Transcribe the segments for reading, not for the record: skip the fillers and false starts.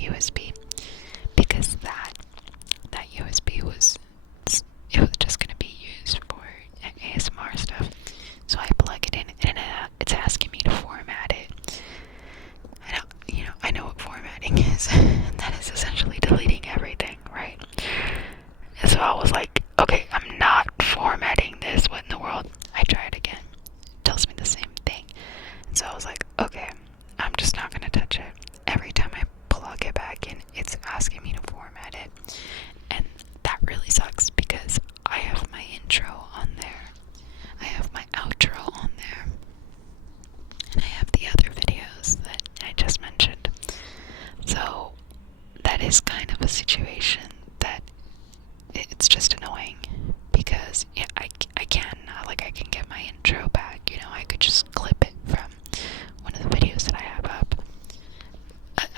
USB, because that USB was just going to be used for ASMR stuff. So I plug it in, and it's asking me to format it. And I know what formatting is. That is essentially deleting everything, right? And so I was like, okay, I'm not formatting this. What in the world? I try it again. It tells me the same thing. And so I was like, okay, I'm just not going to touch it. Every time I plug it back in, it's asking me to format it. And that really sucks because I have my intro on there. I have my outro on there. And I have the other videos that I just mentioned. So that is kind of a situation that it's just annoying because I can get my intro back. I could just clip it from one of the videos that I have up.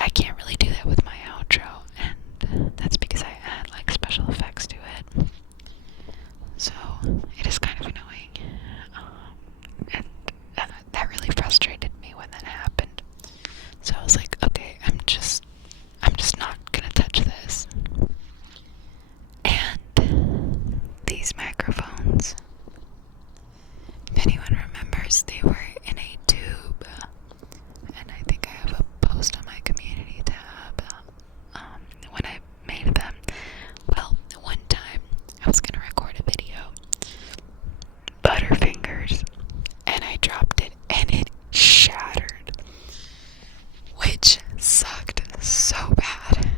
I can't really do that with my outro, and that's because I add like special effects to it. So it is kind of annoying, and that really frustrated me when that happened. So I was like, okay, I'm just not gonna touch this. And these microphones, if anyone remembers, they were in a tube, and I think I have a post on my community tab when I made them. Well, one time I was gonna record a video, Butterfingers, and I dropped it and it shattered, which sucked so bad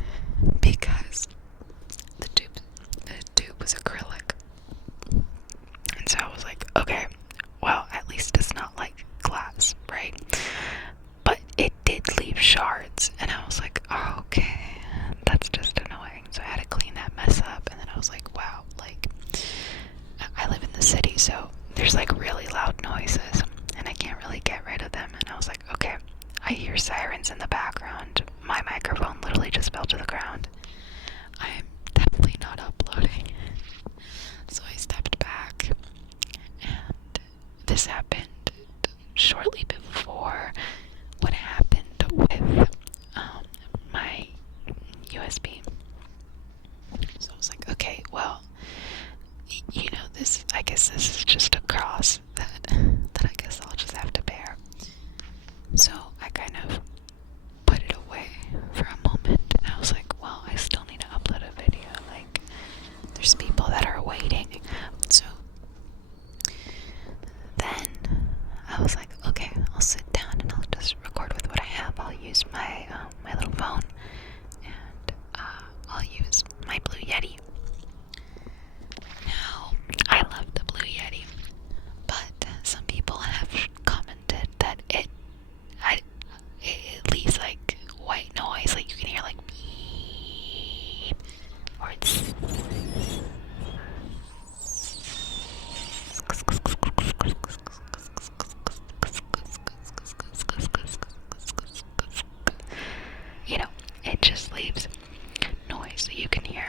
because the tube was acrylic. And so I was like, okay, well, at least it's not like glass, right? But it did leave shards, and I was like, oh, okay, that's just annoying. So I had to clean that mess up, and then I was like, wow, like, I live in the city, so there's like really loud noises, and I can't really get rid of them. And I was like, okay, I hear sirens in the background. My microphone literally just fell to the ground. I am definitely not uploading. So I stepped back, and this happened shortly before what happened with my USB. So I was like, okay, well, I guess this is just a cross that I guess I'll just have to bear. So I kind of put it away for a moment, and I was like, well, I still need to upload a video. Like, there's people that are waiting. So then I was like, okay, I'll sit down and I'll just record with what I have. I'll use my little phone, and I'll use my Blue Yeti. Now, I love the Blue Yeti, but some people have commented that it leaves like white noise, like you can hear like beep, or it's it just leaves noise so you can hear.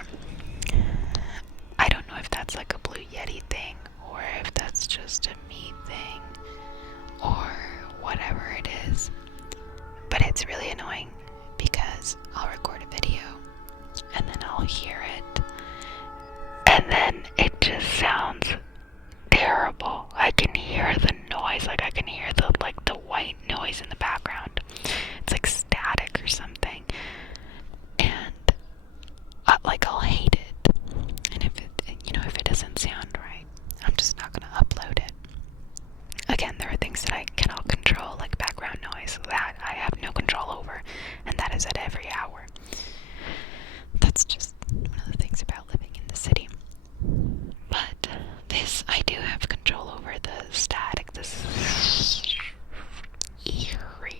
I don't know if that's like a Blue Yeti thing, or if that's just a me thing, or whatever it is. But it's really annoying because I'll record a video and then I'll hear it, and then it just sounds terrible. I can hear the noise, like I can hear the white noise in the background. It's like static or something, and I'll hate it. And if it doesn't sound right, I'm just not gonna upload it. Again, there are things that I cannot control, like background noise, that I have no control over, and that is at every hour. That's just one of the things about living in the city. But this, I do have control over the static, this eerie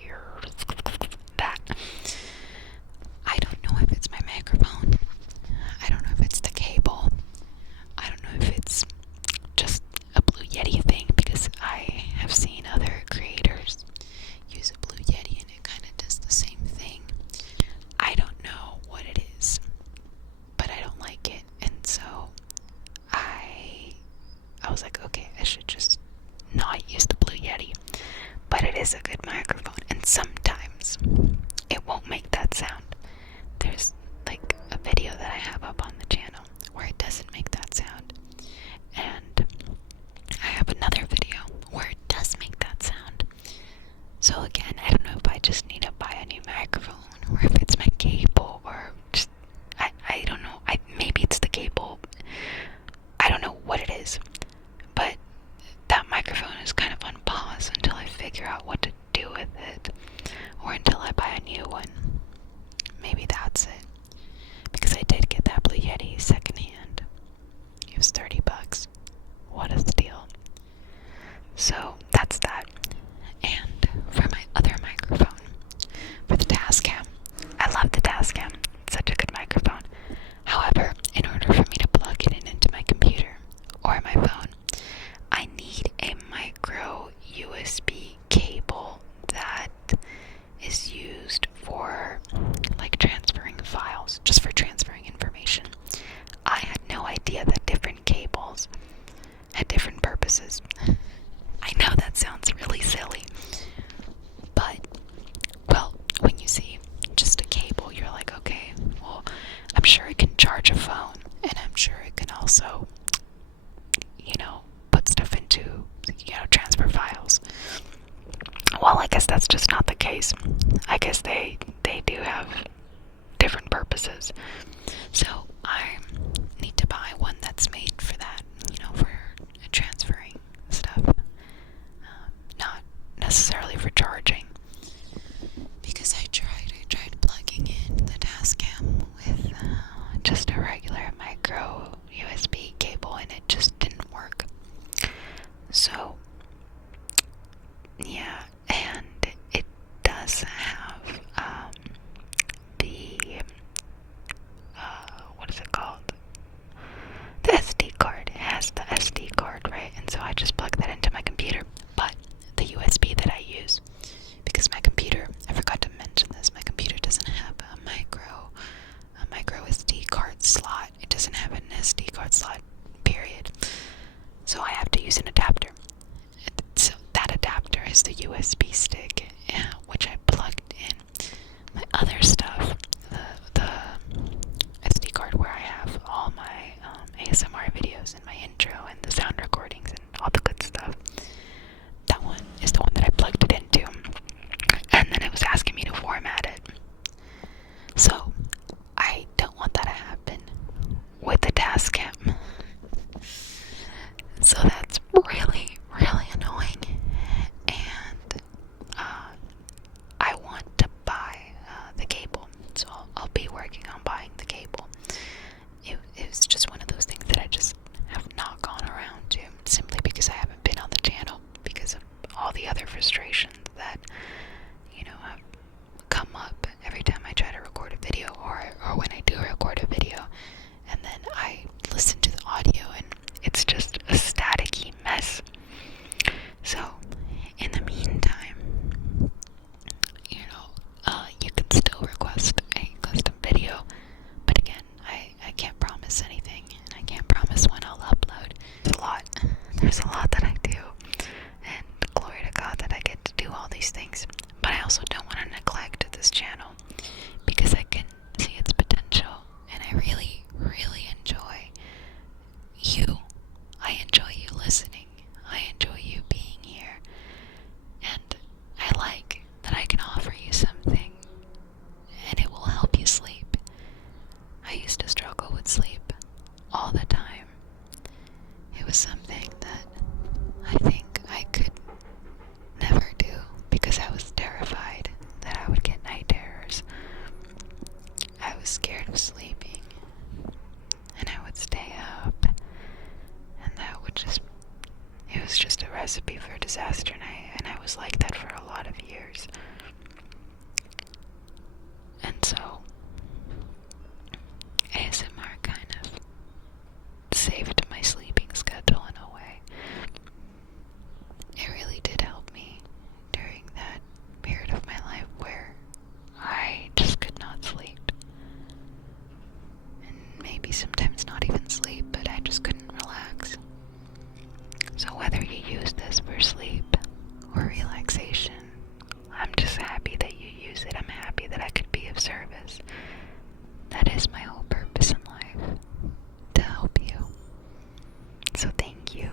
So thank you